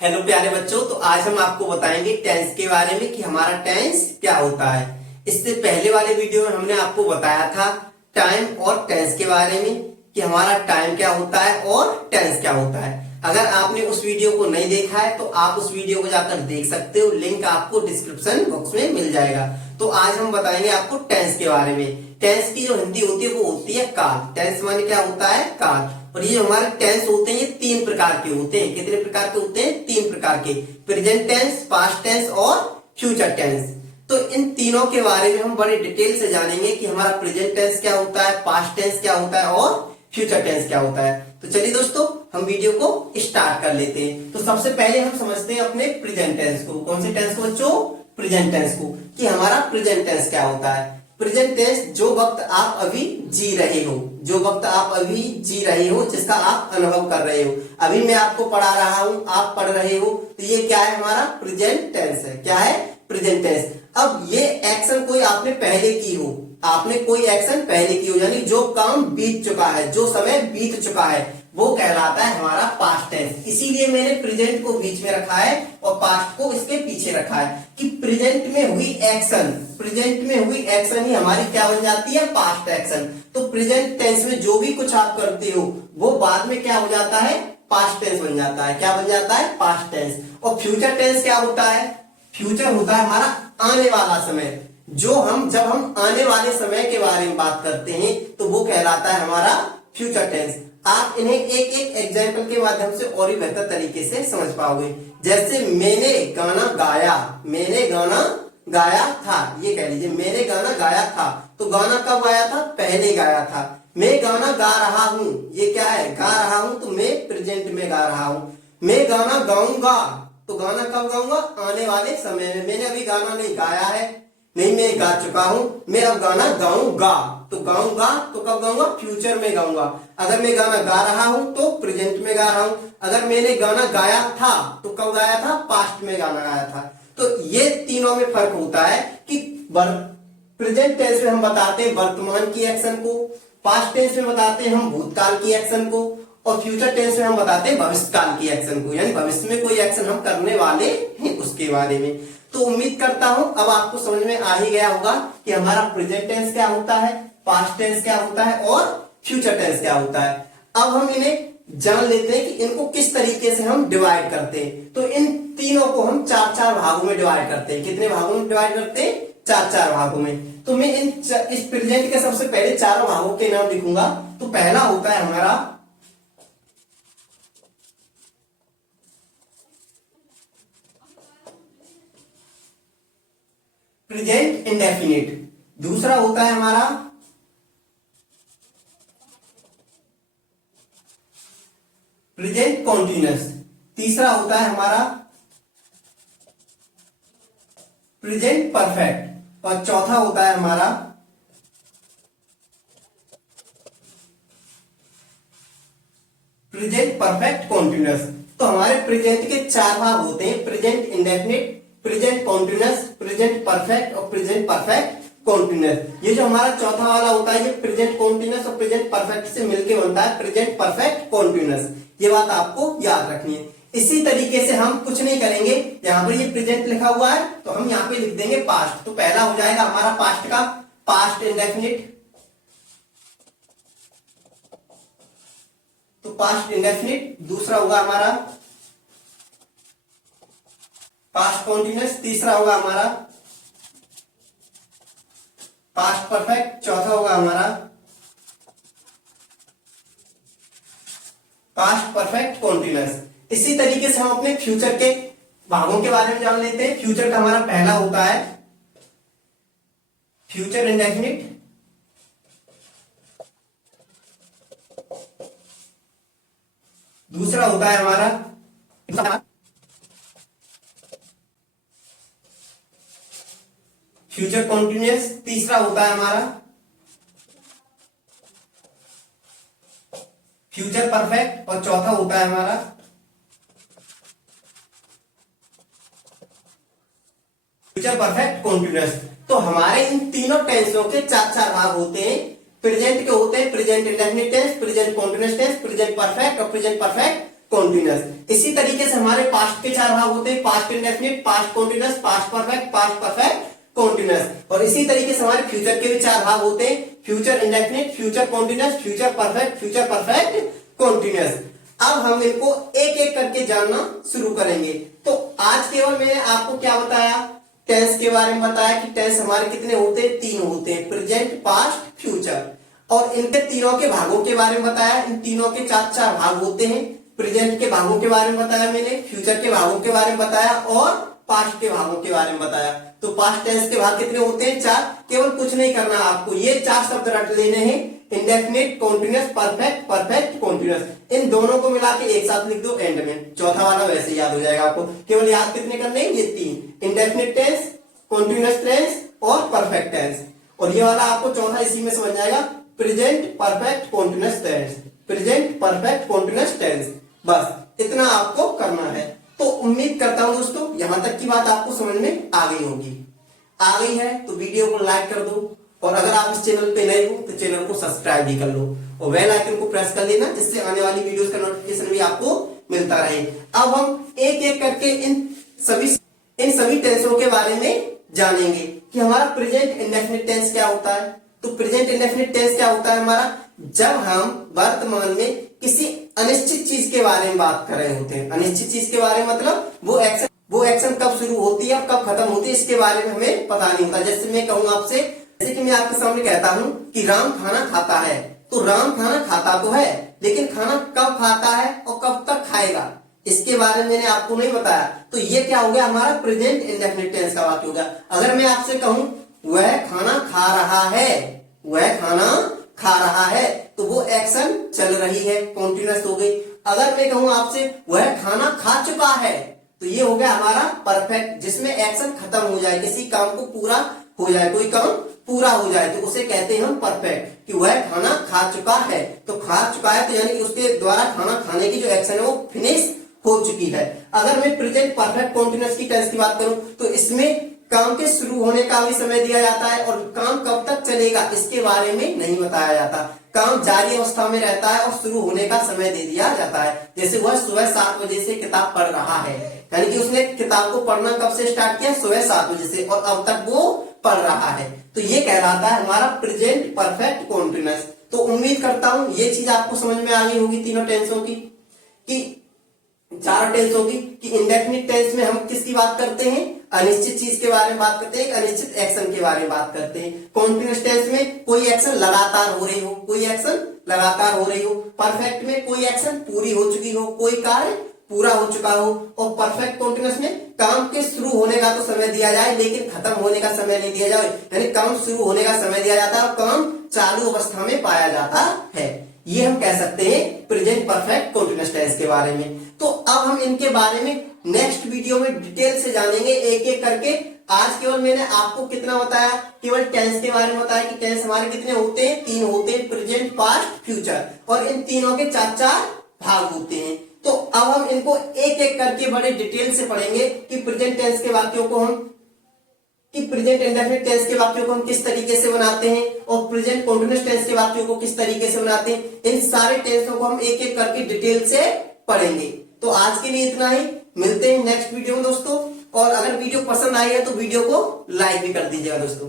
Hello प्यारे बच्चों, तो आज हम आपको बताएंगे टेंस के बारे में कि हमारा टेंस क्या होता है। इससे पहले वाले वीडियो में हमने आपको बताया था टाइम और टेंस के बारे में कि हमारा टाइम क्या होता है और टेंस क्या होता है। अगर आपने उस वीडियो को नहीं देखा है तो आप उस वीडियो को जाकर देख सकते हो, लिंक आपको डिस्क्रिप्शन बॉक्स में मिल जाएगा। तो आज हम बताएंगे आपको टेंस के बारे में। टेंस की जो हिंदी होती है वो होती है काल। टेंस माने क्या होता है? काल। और ये हमारे टेंस होते हैं, ये तीन प्रकार के होते हैं। कितने प्रकार के होते हैं? तीन प्रकार के। प्रेजेंट टेंस, पास्ट टेंस और फ्यूचर टेंस। तो इन तीनों के बारे में हम बड़े डिटेल से जानेंगे कि हमारा प्रेजेंट टेंस क्या होता है, पास्ट टेंस क्या होता है और फ्यूचर टेंस क्या होता है। तो चलिए दोस्तों, हम वीडियो को स्टार्ट कर लेते हैं। तो सबसे पहले हम समझते हैं अपने प्रेजेंट टेंस को। कौन से टेंस को बच्चों? प्रेजेंट टेंस को। कि हमारा प्रेजेंट टेंस क्या होता है। प्रेजेंट टेंस जो वक्त आप अभी जी रहे हो, जो वक्त आप अभी जी रहे हो, जिसका आप अनुभव कर रहे हो। अभी मैं आपको पढ़ा रहा हूं, आप पढ़ रहे हो, तो ये क्या है? हमारा प्रेजेंट टेंस है। क्या है? Present tense. अब ये एक्शन कोई आपने पहले की हो, आपने कोई एक्शन पहले की हो, यानी जो काम बीत चुका है, जो समय बीत चुका है, वो कहलाता है हमारा पास्ट टेंस। इसीलिए मैंने प्रेजेंट को बीच में रखा है और पास्ट को इसके पीछे रखा है कि प्रेजेंट में हुई एक्शन, प्रेजेंट में हुई एक्शन ही हमारी क्या बन जाती है? Past action. तो प्रेजेंट टेंस में जो भी कुछ आप करते हो वो बाद में क्या हो जाता है? पास्ट टेंस बन जाता है। क्या बन जाता है? Past tense. और फ्यूचर टेंस क्या होता है? फ्यूचर होता है हमारा आने वाला समय। जब हम आने वाले समय के बारे में बात करते हैं तो वो कहलाता है हमारा फ्यूचर टेंस। आप इन्हें एक एक एग्जाम्पल के माध्यम से और भी बेहतर तरीके से समझ पाओगे। जैसे मैंने गाना गाया, मैंने गाना गाया था, ये कह लीजिए मैंने गाना गाया था। तो गाना कब गाया था? पहले गाया था। मैं गाना गा रहा हूं, ये क्या है? गा रहा हूं, तो मैं प्रेजेंट में गा रहा हूं। मैं गाना गाऊंगा, तो गाना कब गाऊंगा? आने वाले समय में। मैंने अभी गाना नहीं गाया है, नहीं, मैं गा चुका हूं, मैं अब गाना गाऊंगा। तो गाऊंगा तो कब गाऊंगा? फ्यूचर में गाऊंगा। अगर मैं गाना गा रहा हूं तो प्रेजेंट में गा रहा हूं। अगर मैंने गाना गाया था तो कब गाया था? पास्ट में गाना गाया था। तो ये तीनों में फर्क होता है कि प्रेजेंट टेंस में हम बताते हैं वर्तमान की एक्शन को, पास्ट टेंस में बताते हैं हम भूतकाल की एक्शन को, और फ्यूचर टेंस में हम बताते हैं भविष्यकाल की एक्शन को, यानी भविष्य में कोई एक्शन हम करने वाले हैं उसके बारे में। तो उम्मीद करता हूं अब आपको समझ में आ ही गया होगा कि हमारा प्रेजेंट टेंस क्या होता है, पास्ट टेंस क्या होता है और फ्यूचर टेंस क्या होता है। अब हम इन्हें जान लेते हैं कि इनको किस तरीके से हम डिवाइड करते हैं। तो इन तीनों को हम चार चार भागों में डिवाइड करते हैं। कितने भागों में डिवाइड करते हैं? चार चार भागों में। तो मैं इस प्रेजेंट के सबसे पहले चारों भागों के नाम लिखूंगा। तो पहला होता है हमारा प्रेजेंट इंडेफिनिट, दूसरा होता है हमारा प्रेजेंट कॉन्टिन्यूअस, तीसरा होता है हमारा प्रेजेंट परफेक्ट और चौथा होता है हमारा प्रेजेंट परफेक्ट कॉन्टिन्यूअस। तो हमारे प्रेजेंट के चार भाग होते हैं: present indefinite, present continuous, present perfect और प्रेजेंट परफेक्ट कॉन्टिन्यूअस। ये जो हमारा चौथा वाला होता है ये प्रेजेंट कॉन्टिन्यूअस और प्रेजेंट परफेक्ट से मिलकर बनता है प्रेजेंट परफेक्ट कॉन्टिन्यूअस। ये बात आपको याद रखनी है। इसी तरीके से हम कुछ नहीं करेंगे। यहाँ पर ये प्रेजेंट लिखा हुआ है तो हम यहाँ पे लिख देंगे पास्ट। तो पहला हो जाएगा हमारा पास्ट का पास्ट इंडेफिनिट, तो पास्ट इंडेफिनिट। दूसरा होगा हमारा पास्ट कॉन्टिन्यूअस, तीसरा होगा हमारा पास्ट परफेक्ट, चौथा होगा हमारा पास्ट परफेक्ट कॉन्टिन्यूअस। इसी तरीके से हम अपने फ्यूचर के भागों के बारे में जान लेते हैं। फ्यूचर का हमारा पहला होता है फ्यूचर इंडेफिनिट, दूसरा होता है हमारा फ्यूचर कॉन्टिन्यूअस, तीसरा होता है हमारा फ्यूचर परफेक्ट और चौथा होता है हमारा फ्यूचर परफेक्ट कॉन्टिन्यूअस। तो हमारे इन तीनों टेंसों के चार चार भाग होते हैं। प्रेजेंट के होते हैं present indefinite tense, present continuous tense, present perfect और प्रेजेंट परफेक्ट कॉन्टिन्यूअस। इसी तरीके से हमारे पास्ट के 4 भाग होते हैं, past indefinite, past continuous, past perfect continuous. और इसी तरीके से हमारे फ्यूचर के भी 4 भाग होते हैं, future indefinite, future continuous, future perfect continuous. अब हम इनको एक एक करके जानना शुरू करेंगे। तो आज केवल मैंने आपको क्या बताया, टेंस के बारे में बताया कि टेंस हमारे कितने होते हैं, 3 होते हैं, प्रेजेंट, पास्ट, फ्यूचर। और इनके तीनों के भागों के बारे में बताया, इन तीनों के 4 भाग होते हैं। प्रेजेंट के भागों के बारे में बताया मैंने, फ्यूचर के भागों के बारे में बताया और पास्ट के भागों के बारे में बताया। तो पास्ट टेंस के भाग कितने होते हैं, 4। केवल कुछ नहीं करना आपको, ये 4 शब्द रट लेने हैं, इंडेफिनिट, कॉन्टिन्यूअस, परफेक्ट कॉन्टिन्यूअस। इन दोनों को मिला के एक साथ लिख दो एंड में, चौथा वाला वैसे याद हो जाएगा आपको। केवल याद कितने करने हैं, ये 3, इंडेफिनिट टेंस, कॉन्टिन्यूअस टेंस और परफेक्ट टेंस। और ये वाला आपको चौथा इसी में समझ जाएगा, present perfect continuous tense, present perfect continuous tense. बस इतना आपको करना है। तो उम्मीद करता हूं दोस्तों यहां तक की बात आपको समझ में आ गई होगी। आ गई है तो वीडियो को लाइक कर दो, और अगर आप इस चैनल पे नए हो तो चैनल को सब्सक्राइब भी कर लो और बेल आइकन को प्रेस कर लेना, जिससे आने वाली वीडियोस का नोटिफिकेशन भी आपको मिलता रहे। अब हम एक एक करके इन सभी टेंसों के बारे में जानेंगे कि हमारा प्रेजेंट इंडेफिनिट टेंस क्या होता है। तो प्रेजेंट इंडेफिनिट टेंस क्या होता है हमारा, जब हम वर्तमान में किसी अनिश्चित चीज के बारे में बात कर रहे होते हैं। अनिश्चित चीज के बारे में मतलब वो एक्शन कब शुरू होती है, कब खत्म होती है, इसके बारे में हमें पता नहीं होता। जैसे मैं कहूँ आपसे, जैसे कि मैं आपके सामने कहता हूँ कि राम खाना खाता है, तो राम खाना खाता तो है, लेकिन खाना कब खाता है और कब तक खाएगा, इसके बारे में मैंने आपको नहीं बताया। तो ये क्या हो गया, हमारा प्रेजेंट इंडेफिनिट टेंस का वाक्य हो गया। अगर मैं आपसे कहूं वह खाना खा रहा है, वह खाना खा रहा है, तो वो एक्शन चल रही है, कॉन्टिन्यूअस हो गई। अगर मैं कहूं आपसे वह खाना खा चुका है, तो ये हो गया हमारा परफेक्ट, जिसमें एक्शन खत्म हो जाए, किसी काम को पूरा हो जाए, कोई काम पूरा हो जाए, तो उसे कहते हैं हम परफेक्ट, कि वह खाना खा चुका है। तो खा चुका है तो यानी कि उसके द्वारा खाना खाने की जो एक्शन है वो फिनिश हो चुकी है। अगर मैं प्रेजेंट परफेक्ट कॉन्टिन्यूअस की टेंस की बात करूं तो इसमें काम के शुरू होने का भी समय दिया जाता है और काम कब तक चलेगा इसके बारे में नहीं बताया जाता। काम जारी अवस्था में रहता है और शुरू होने का समय दे दिया जाता है। जैसे वह सुबह 7 बजे से किताब पढ़ रहा है, यानी कि उसने किताब को पढ़ना कब से स्टार्ट किया, सुबह 7 बजे से, और अब तक वो पढ़ रहा है। तो ये कहलाता है हमारा प्रेजेंट परफेक्ट कॉन्टिन्यूअस। तो उम्मीद करता हूं ये चीज आपको समझ में आ गई होगी तीनों टेंसों की, कि 4 टेंस होगी कि इंडेफिनिट टेंस में हम किसकी बात करते हैं, अनिश्चित चीज के बारे में बात करते हैं, अनिश्चित एक्शन के बारे में बात करते हैं। कॉन्टिन्यूअस टेंस में कोई एक्शन लगातार हो रही हो, कोई एक्शन लगातार हो रही हो। परफेक्ट में कोई एक्शन पूरी हो चुकी हो, कोई कार्य पूरा हो चुका हो। और परफेक्ट कॉन्टिन्यूअस में काम के शुरू होने का तो समय दिया जाए लेकिन खत्म होने का समय नहीं दिया जाए, यानी काम शुरू होने का समय दिया जाता है और काम चालू अवस्था में पाया जाता है। ये हम कह सकते हैं प्रेजेंट परफेक्ट कॉन्टिन्यूअस टेंस के बारे में। तो अब हम इनके बारे में नेक्स्ट वीडियो में डिटेल से जानेंगे एक एक करके। आज केवल मैंने आपको कितना बताया, केवल टेंस के बारे में बताया कि टेंस हमारे कितने होते हैं, 3 होते हैं, प्रेजेंट, पास्ट, फ्यूचर, और इन तीनों के 4 भाग होते हैं। तो अब हम इनको एक एक करके बड़े डिटेल से पढ़ेंगे कि प्रेजेंट टेंस के वाक्यों को हम, कि प्रेजेंट इंडेफिनिट टेंस के वाक्यों को हम किस तरीके से बनाते हैं और प्रेजेंट कॉन्टिन्यूअस टेंस के वाक्यों को किस तरीके से बनाते हैं। इन सारे टेंसों को हम एक एक करके डिटेल से पढ़ेंगे। तो आज के लिए इतना ही, मिलते हैं नेक्स्ट वीडियो में दोस्तों। और अगर वीडियो पसंद आई है तो वीडियो को लाइक भी कर दीजिएगा दोस्तों।